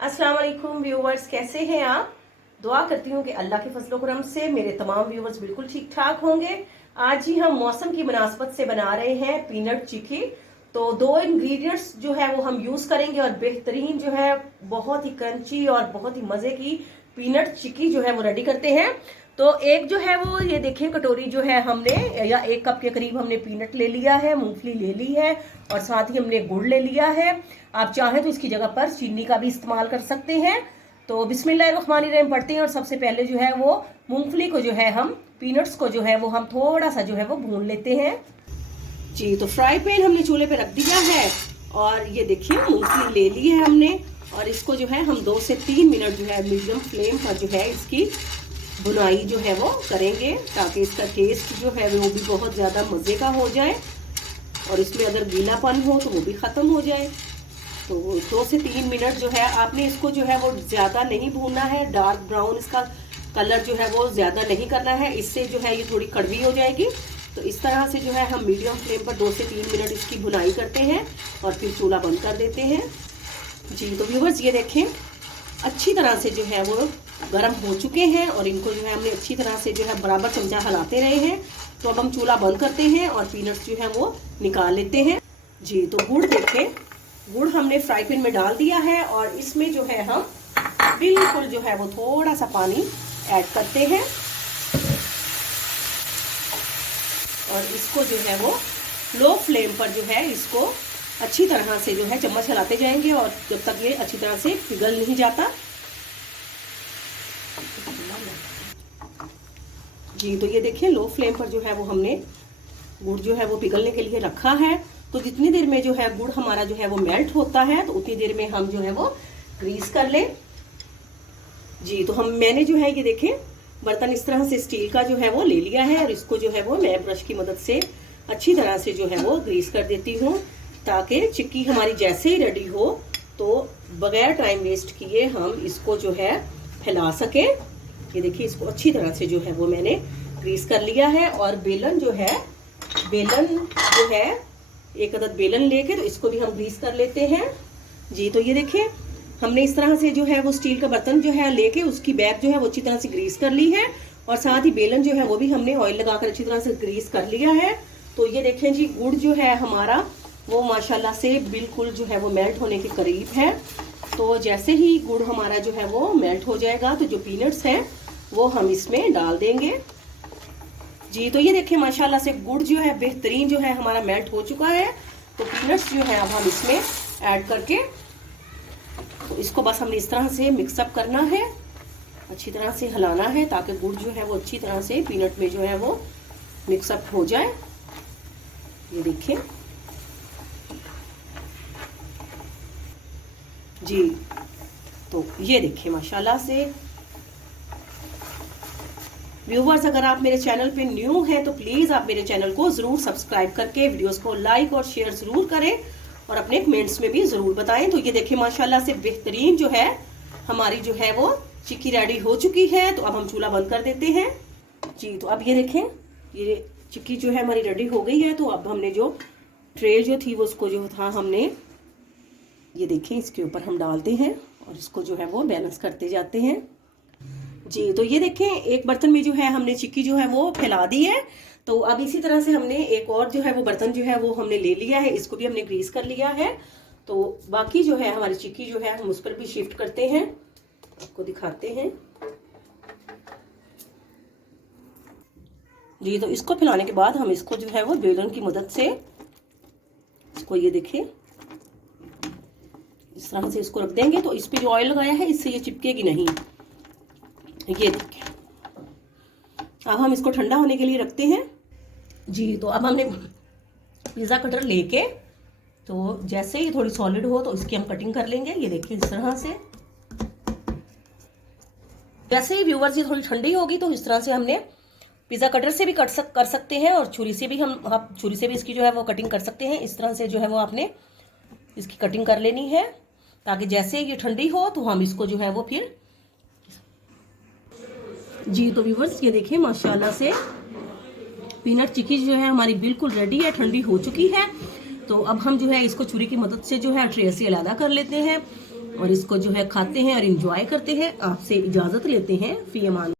अस्सलाम वालेकुम व्यूवर्स, कैसे हैं आप। दुआ करती हूँ कि अल्लाह के फजलो करम से मेरे तमाम व्यूवर्स बिल्कुल ठीक ठाक होंगे। आज ही हम मौसम की मुनासबत से बना रहे हैं पीनट चिक्की। तो दो इंग्रेडिएंट्स जो है वो हम यूज करेंगे और बेहतरीन जो है बहुत ही क्रंची और बहुत ही मजे की पीनट चिक्की जो है वो रेडी करते हैं। तो एक जो है वो ये देखें कटोरी जो है हमने या 1 कप के करीब हमने पीनट ले लिया है, मूंगफली ले ली है और साथ ही हमने गुड़ ले लिया है। आप चाहें तो इसकी जगह पर चीनी का भी इस्तेमाल कर सकते हैं। तो बिस्मिल्लाहिर्रहमानिर्रहीम पढ़ते हैं और सबसे पहले जो है वो मूंगफली को जो है हम पीनट्स को जो है वो हम थोड़ा सा जो है वो भून लेते हैं। जी, तो फ्राई पैन हमने चूल्हे पे रख दिया है और ये देखिए मूंगफली ले ली है हमने और इसको जो है हम 2 से 3 मिनट जो है मीडियम फ्लेम पर जो है इसकी भुनाई जो है वो करेंगे ताकि इसका टेस्ट जो है वो भी बहुत ज़्यादा मज़े का हो जाए और इसमें अगर गीलापन हो तो वो भी ख़त्म हो जाए। तो 2 से 3 मिनट जो है आपने इसको जो है वो ज़्यादा नहीं भूनना है, डार्क ब्राउन इसका कलर जो है वो ज़्यादा नहीं करना है, इससे जो है ये थोड़ी कड़वी हो जाएगी। तो इस तरह से जो है हम मीडियम फ्लेम पर 2 से 3 मिनट इसकी भुनाई करते हैं और फिर चूल्हा बंद कर देते हैं। जी, तो व्यूवर्स ये देखें अच्छी तरह से जो है वो गर्म हो चुके हैं और इनको जो है हमने अच्छी तरह से जो है बराबर चमचा हिलाते रहे हैं। तो अब हम चूल्हा बंद करते हैं और पीनट्स जो है वो निकाल लेते हैं। जी, तो गुड़ देखें, गुड़ हमने फ्राई पैन में डाल दिया है और इसमें जो है हम बिल्कुल जो है वो थोड़ा सा पानी ऐड करते हैं और इसको जो है वो लो फ्लेम पर जो है इसको अच्छी तरह से जो है चम्मच हिलाते जाएंगे और जब तक ये अच्छी तरह से पिघल नहीं जाता। जी, तो ये देखिए लो फ्लेम पर जो है वो हमने गुड़ जो है वो पिघलने के लिए रखा है। तो जितनी देर में जो है गुड़ हमारा जो है वो मेल्ट होता है तो उतनी देर में हम जो है वो ग्रीस कर लें। जी, तो मैंने जो है ये देखें बर्तन इस तरह से स्टील का जो है वो ले लिया है और इसको जो है वो मैं ब्रश की मदद से अच्छी तरह से जो है वो ग्रीस कर देती हूँ ताकि चिक्की हमारी जैसे ही रेडी हो तो बगैर टाइम वेस्ट किए हम इसको जो है फैला सके। ये देखिए इसको अच्छी तरह से जो है वो मैंने ग्रीस कर लिया है और बेलन जो है एक अदद बेलन लेके तो इसको भी हम ग्रीस कर लेते हैं। जी, तो ये देखिए हमने इस तरह से जो है वो स्टील का बर्तन जो है लेके उसकी बैक जो है वो अच्छी तरह से ग्रीस कर ली है और साथ ही बेलन जो है वो भी हमने ऑयल लगाकर अच्छी तरह से ग्रीस कर लिया है। तो ये देखें जी गुड़ जो है हमारा वो माशाल्लाह से बिल्कुल जो है वो मेल्ट होने के करीब है। तो जैसे ही गुड़ हमारा जो है वो मेल्ट हो जाएगा तो जो पीनट्स हैं वो हम इसमें डाल देंगे। जी, तो ये देखिए माशाल्लाह से गुड़ जो है बेहतरीन जो है हमारा मेल्ट हो चुका है। तो पीनट्स जो है अब हम इसमें ऐड करके तो इसको बस हमने इस तरह से मिक्सअप करना है, अच्छी तरह से हिलाना है ताकि गुड़ जो है वो अच्छी तरह से पीनट में जो है वो मिक्सअप हो जाए। ये देखिए जी, तो ये देखिए माशाल्लाह से व्यूवर्स अगर आप मेरे चैनल पे न्यू हैं तो प्लीज़ आप मेरे चैनल को ज़रूर सब्सक्राइब करके वीडियोस को लाइक और शेयर ज़रूर करें और अपने कमेंट्स में भी ज़रूर बताएं। तो ये देखिए माशाल्लाह से बेहतरीन जो है हमारी जो है वो चिक्की रेडी हो चुकी है। तो अब हम चूल्हा बंद कर देते हैं। जी, तो अब ये देखें ये चिक्की जो है हमारी रेडी हो गई है। तो अब हमने जो ट्रे जो थी वो उसको जो था हमने ये देखें इसके ऊपर हम डालते हैं और इसको जो है वो बैलेंस करते जाते हैं। जी, तो ये देखें एक बर्तन में जो है हमने चिक्की जो है वो फैला दी है। तो अब इसी तरह से हमने एक और जो है वो बर्तन जो है वो हमने ले लिया है, इसको भी हमने ग्रीस कर लिया है। तो बाकी जो है हमारी चिक्की जो है हम उस पर भी शिफ्ट करते हैं, आपको दिखाते हैं। जी, तो इसको फैलाने के बाद हम इसको जो है वो बेलन की मदद से इसको ये देखें इस तरह से इसको रख देंगे। तो इस पे जो ऑयल लगाया है इससे ये चिपकेगी नहीं। ये देखिए अब हम इसको ठंडा होने के लिए रखते हैं। जी, तो अब हमने पिज़्ज़ा कटर लेके तो जैसे ही थोड़ी सॉलिड हो तो इसकी हम कटिंग कर लेंगे। ये देखिए इस तरह से जैसे ही व्यूवर्स ये थोड़ी ठंडी होगी तो इस तरह से हमने पिज़्ज़ा कटर से भी कर सकते हैं और छुरी से भी हम छुरी से भी इसकी जो है वो कटिंग कर सकते हैं। इस तरह से जो है वो आपने इसकी कटिंग कर लेनी है ताकि जैसे ये ठंडी हो तो हम इसको जो है वो फिर। जी, तो व्यूवर्स ये देखिए माशाल्लाह से पीनट चिक्की जो है हमारी बिल्कुल रेडी है, ठंडी हो चुकी है। तो अब हम जो है इसको छुरी की मदद से जो है ट्रे से अलग कर लेते हैं और इसको जो है खाते हैं और इंजॉय करते हैं। आपसे इजाजत लेते हैं। फी अमान।